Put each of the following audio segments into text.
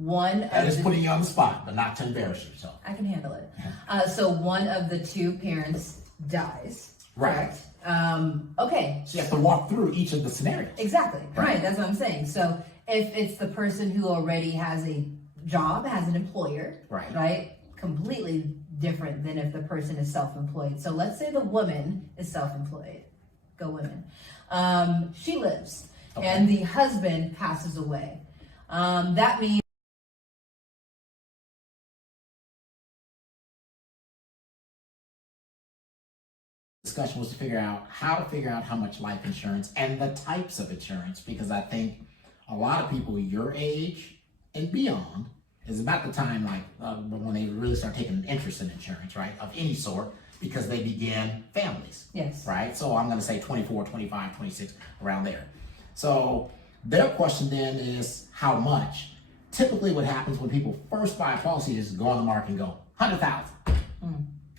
one That of is putting you on the spot, but not to embarrass yourself. I can handle it. So one of the two parents dies. Right. Correct? Okay. So you have to walk through each of the scenarios. Exactly. Right. That's what I'm saying. So if it's the person who already has a job, has an employer, right? Completely different than if the person is self-employed. So let's say the woman is self-employed. Go women. She lives, and the husband passes away. That means Discussion was to figure out how much life insurance and the types of insurance, because I think a lot of people your age and beyond is about the time when they really start taking an interest in insurance, right, of any sort, because they begin families. Yes. Right? So I'm going to say 24, 25, 26, around there. So their question then is how much. Typically what happens when people first buy a policy is go on the market and go 100,000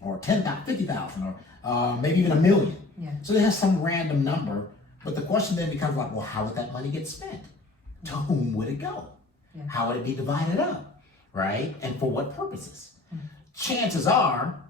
or 10,000, 50,000 or maybe even $1 million. Yeah. So they have some random number, but the question then becomes like, well, how would that money get spent? To whom would it go? Yeah. How would it be divided up, right? And for what purposes? Chances are,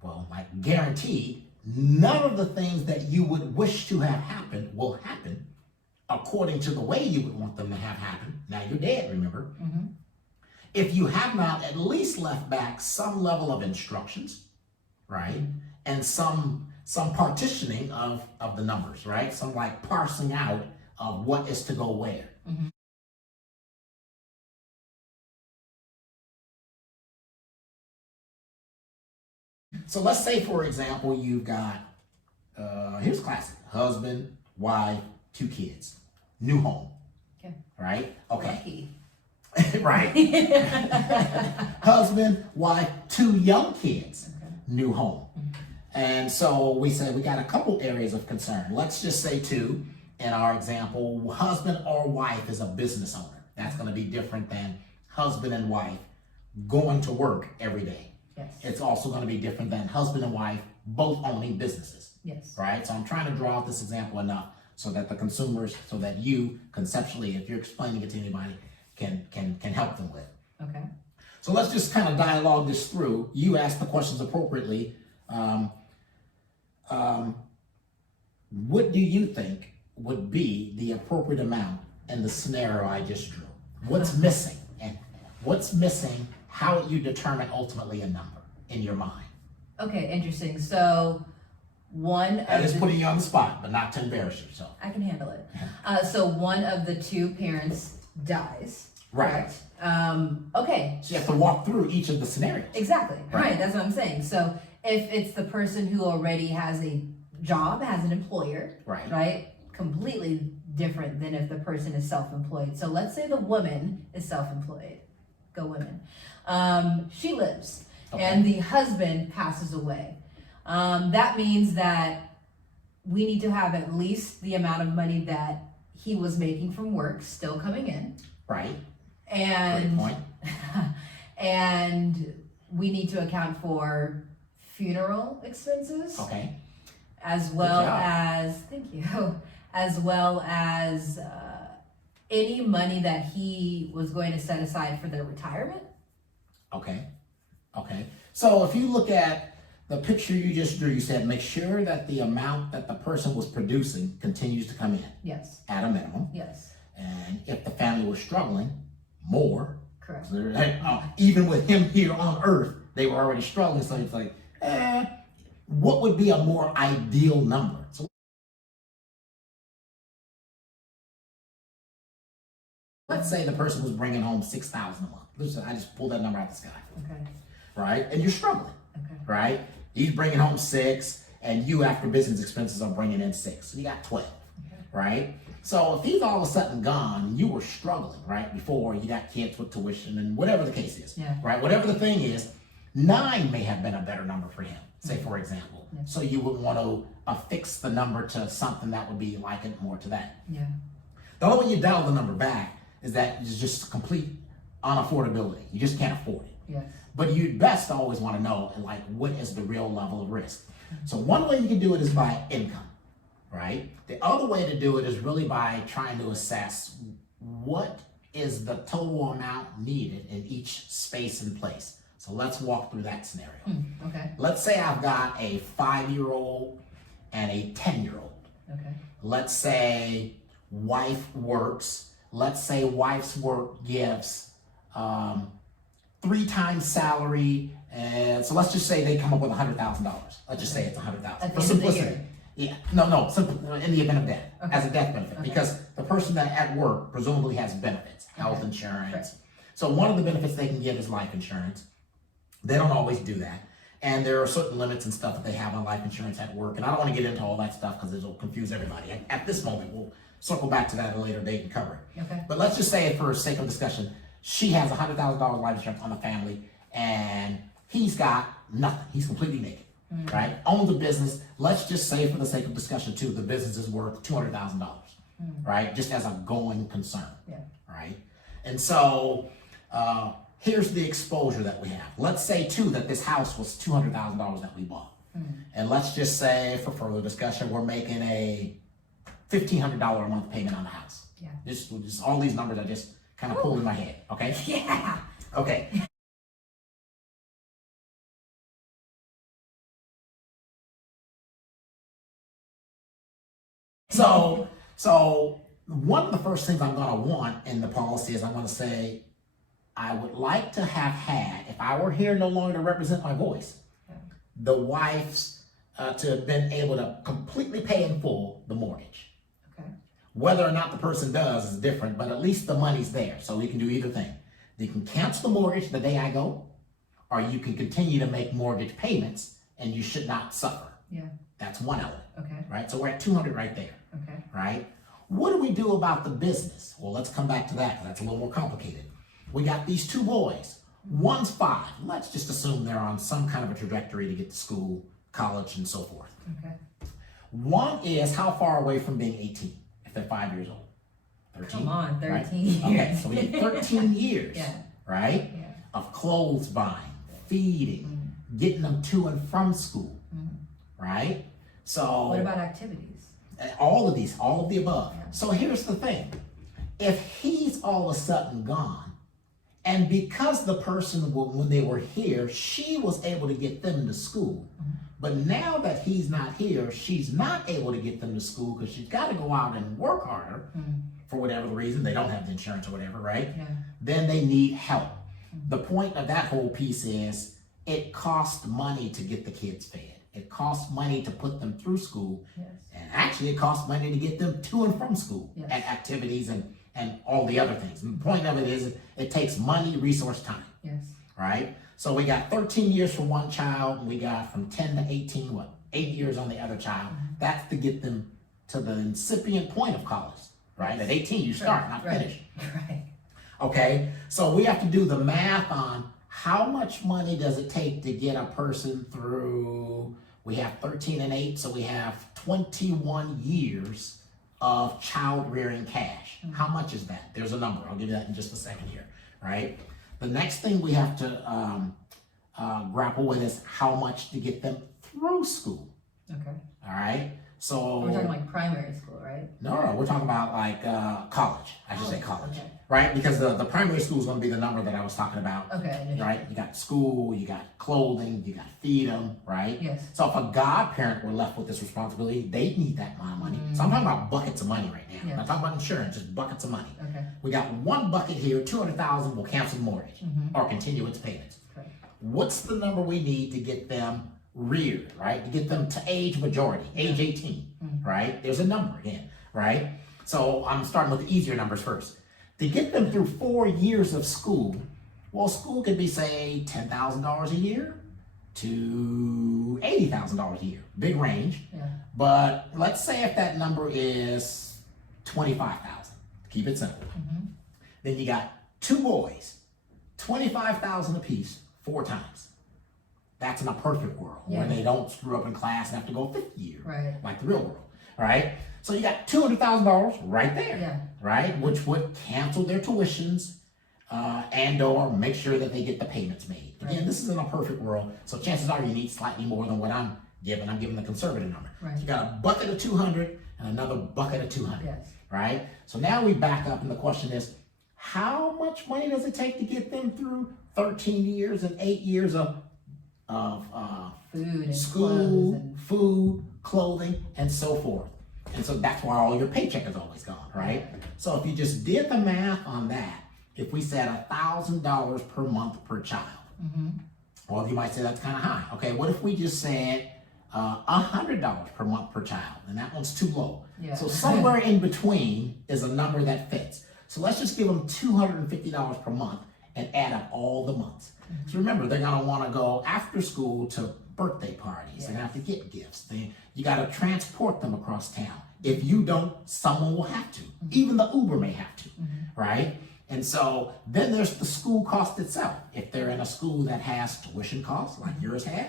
well, like guaranteed, none of the things that you would wish to have happen will happen according to the way you would want them to have happen. Now you're dead, remember? If you have not at least left back some level of instructions, right? And some partitioning of the numbers, right? Some like parsing out of what is to go where. So let's say, for example, you've got, here's classic, husband, wife, 2 kids, new home, right? Okay. Right. Husband, wife, 2 young kids, new home. And so we said we got a couple areas of concern. Let's just say 2, in our example, husband or wife is a business owner. That's going to be different than husband and wife going to work every day. Yes. It's also going to be different than husband and wife both owning businesses. Yes. Right? So I'm trying to draw out this example enough so that the consumers, so that you conceptually, if you're explaining it to anybody, can help them with. Okay. So let's just kind of dialogue this through. You ask the questions appropriately. What do you think would be the appropriate amount in the scenario I just drew? What's missing? And what's missing? How you determine ultimately a number in your mind? Okay, interesting. So that is putting you on the spot, but not to embarrass yourself. I can handle it. So one of the two parents dies. Right. Okay. So you have to walk through each of the scenarios. Exactly. Right. That's what I'm saying. So if it's the person who already has a job, has an employer, right? Completely different than if the person is self-employed. So let's say the woman is self-employed. Go women. She lives, and the husband passes away. That means that we need to have at least the amount of money that he was making from work still coming in. Right. And great point. And we need to account for funeral expenses. Okay. As well as, thank you, as well as any money that he was going to set aside for their retirement. Okay. So if you look at the picture you just drew, you said make sure that the amount that the person was producing continues to come in. Yes. At a minimum. Yes. And if the family was struggling, more. Correct. Even with him here on earth, they were already struggling. So it's like, what would be a more ideal number? So let's say the person was bringing home $6,000 a month. Listen, I just pulled that number out of the sky. Okay. Right? And you're struggling. Okay. Right? He's bringing home 6, and you, after business expenses, are bringing in 6. So you got 12. Okay. Right? So if he's all of a sudden gone, and you were struggling, right, before, you got kids with tuition and whatever the case is, right? Whatever the thing is, 9 may have been a better number for him, say, for example. Yeah. So you would want to affix the number to something that would be likened more to that. Yeah. The only way you dial the number back is that it's just complete unaffordability. You just can't afford it. Yes. But you'd best always want to know, like, what is the real level of risk? So one way you can do it is by income, right? The other way to do it is really by trying to assess what is the total amount needed in each space and place. So let's walk through that scenario. Okay. Let's say I've got a 5-year-old and a 10-year-old. Okay. Let's say wife works. Let's say wife's work gives 3 times salary. And so let's just say they come up with $100,000. Let's just say it's $100,000 for simplicity. Yeah, no, in the event of death, as a death benefit, because the person that at work presumably has benefits, health insurance. Right. So one of the benefits they can get is life insurance. They don't always do that. And there are certain limits and stuff that they have on life insurance at work. And I don't want to get into all that stuff because it'll confuse everybody. At this moment, we'll circle back to that at a later date and cover it. Okay. But let's just say, for sake of discussion, she has $100,000 life insurance on the family, and he's got nothing. He's completely naked, right? Owns a business. Let's just say, for the sake of discussion, too, the business is worth $200,000, right? Just as a going concern, right? And so here's the exposure that we have. Let's say, too, that this house was $200,000 that we bought. And let's just say, for further discussion, we're making a $1,500 a month payment on the house. Yeah. Just all these numbers I just kind of pulled in my head, okay? Yeah. Okay. So one of the first things I'm going to want in the policy is I'm going to say, I would like to have had, if I were here no longer to represent my voice, the wife's to have been able to completely pay in full the mortgage. Okay. Whether or not the person does is different, but at least the money's there. So we can do either thing. You can cancel the mortgage the day I go, or you can continue to make mortgage payments and you should not suffer. Yeah. That's one element. Okay. Right? So we're at 200 right there. Okay. Right? What do we do about the business? Well, let's come back to that because that's a little more complicated. We got these 2 boys. One's 5. Let's just assume they're on some kind of a trajectory to get to school, college, and so forth. Okay. One is how far away from being 18 if they're 5 years old? 13? Come on, 13 right? years. Okay, so we have 13 years, right? Yeah. Of clothes buying, feeding, getting them to and from school, right? So what about activities? All of the above. Yeah. So here's the thing. If he's all of a sudden gone, and because the person, when they were here, she was able to get them to school, but now that he's not here, she's not able to get them to school because she's got to go out and work harder for whatever the reason. They don't have the insurance or whatever, right? Yeah. Then they need help. The point of that whole piece is it costs money to get the kids fed. It costs money to put them through school. Yes. And actually it costs money to get them to and from school and activities and all the other things. And the point of it is it takes money, resource, time. Yes. Right? So we got 13 years for one child, and we got from 10 to 18, 8 years on the other child. That's to get them to the incipient point of college, right? At 18, you start, not finish. Right. Okay, so we have to do the math on how much money does it take to get a person through. We have 13 and 8, so we have 21 years of child rearing cash. How much is that? There's a number. I'll give you that in just a second here, right? The next thing we have to grapple with is how much to get them through school. Okay. All right. So we're talking like primary school, right? No, we're talking about like college. I should say college, right? Because the primary school is going to be the number that I was talking about. Okay. Right. You got school, you got clothing, you got feed them, right? Yes. So if a godparent were left with this responsibility, they need that amount of money. So I'm talking about buckets of money right now. Yes. I'm not talking about insurance, just buckets of money. Okay. We got one bucket here, $200,000. We'll cancel the mortgage or continue its payments. Okay. What's the number we need to get them reared, right? To get them to age majority, age 18, right? There's a number again, right? So I'm starting with the easier numbers first. To get them through 4 years of school, well, school could be, say, $10,000 a year to $80,000 a year. Big range. Yeah. But let's say if that number is $25,000, keep it simple. Then you got 2 boys, $25,000 apiece, 4 times. That's in a perfect world where they don't screw up in class and have to go 5th year, like the real world, right? So you got $200,000 right there, right? Which would cancel their tuitions and or make sure that they get the payments made. Again, this is in a perfect world, so chances are you need slightly more than what I'm giving. I'm giving the conservative number. So you got a bucket of 200 and another bucket of 200, right? So now we back up and the question is, how much money does it take to get them through 13 years and 8 years of food and school, and food, clothing, and so forth? And so that's why all your paycheck is always gone, right? So if you just did the math on that, if we said $1,000 per month per child, well, you might say that's kind of high. Okay, what if we just said $100 per month per child? And that one's too low. Yeah. So somewhere in between is a number that fits. So let's just give them $250 per month and add up all the months. So remember, they're gonna wanna go after school to birthday parties. They're gonna have to get gifts. You gotta transport them across town. If you don't, someone will have to. Even the Uber may have to, right? And so then there's the school cost itself. If they're in a school that has tuition costs like yours had,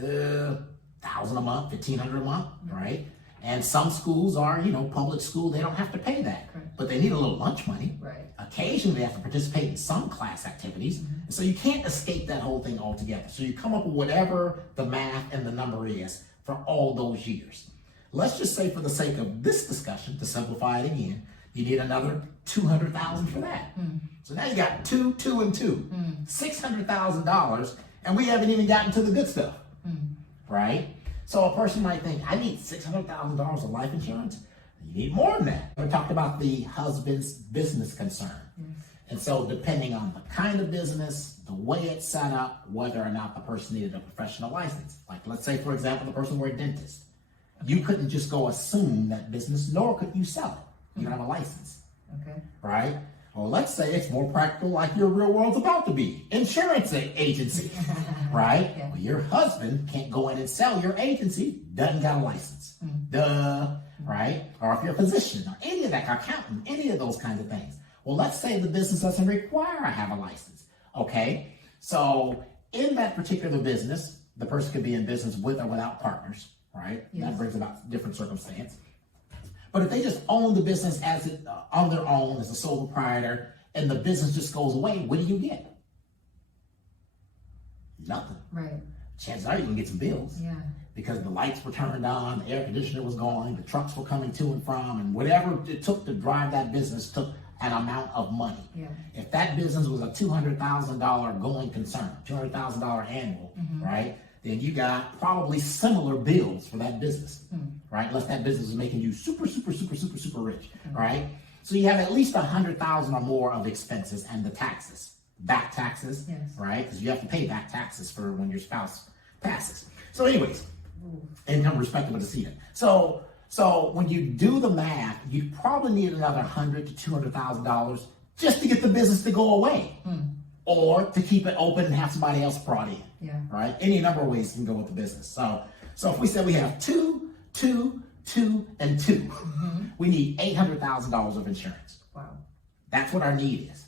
$1,000 a month, $1,500 a month, right? And some schools are, public school, they don't have to pay that, but they need a little lunch money. Right. Occasionally they have to participate in some class activities. And so you can't escape that whole thing altogether. So you come up with whatever the math and the number is for all those years. Let's just say for the sake of this discussion, to simplify it again, you need another $200,000 for that. So now you got two, and two, $600,000, and we haven't even gotten to the good stuff, right? So a person might think, I need $600,000 of life insurance. You need more than that. We talked about the husband's business concern. And so depending on the kind of business, the way it's set up, whether or not the person needed a professional license. Like let's say, for example, the person were a dentist. You couldn't just go assume that business, nor could you sell it. You don't have a license, right? Or let's say it's more practical like your real world's about to be. Insurance agency, right? Well, your husband can't go in and sell your agency, doesn't got a license. Duh, right? Or if you're a physician, or any of that, accountant, any of those kinds of things. Well, let's say the business doesn't require I have a license, okay? So in that particular business, the person could be in business with or without partners, right? That brings about different circumstance. But if they just own the business as it on their own as a sole proprietor, and the business just goes away, what do you get? Nothing. Right. Chances are you're gonna get some bills. Yeah. Because the lights were turned on, the air conditioner was going, the trucks were coming to and from, and whatever it took to drive that business took an amount of money. Yeah. If that business was a $200,000 going concern, $200,000 annual, right? Then you got probably similar bills for that business, right? Unless that business is making you super rich, right? So you have at least 100,000 or more of expenses and the taxes, back taxes, right? Because you have to pay back taxes for when your spouse passes. So anyways, income respective of decedent. So when you do the math, you probably need another $100,000 to $200,000 just to get the business to go away. Or to keep it open and have somebody else brought in, right? Any number of ways you can go with the business. So if we said we have two, and two, we need $800,000 of insurance. Wow. That's what our need is.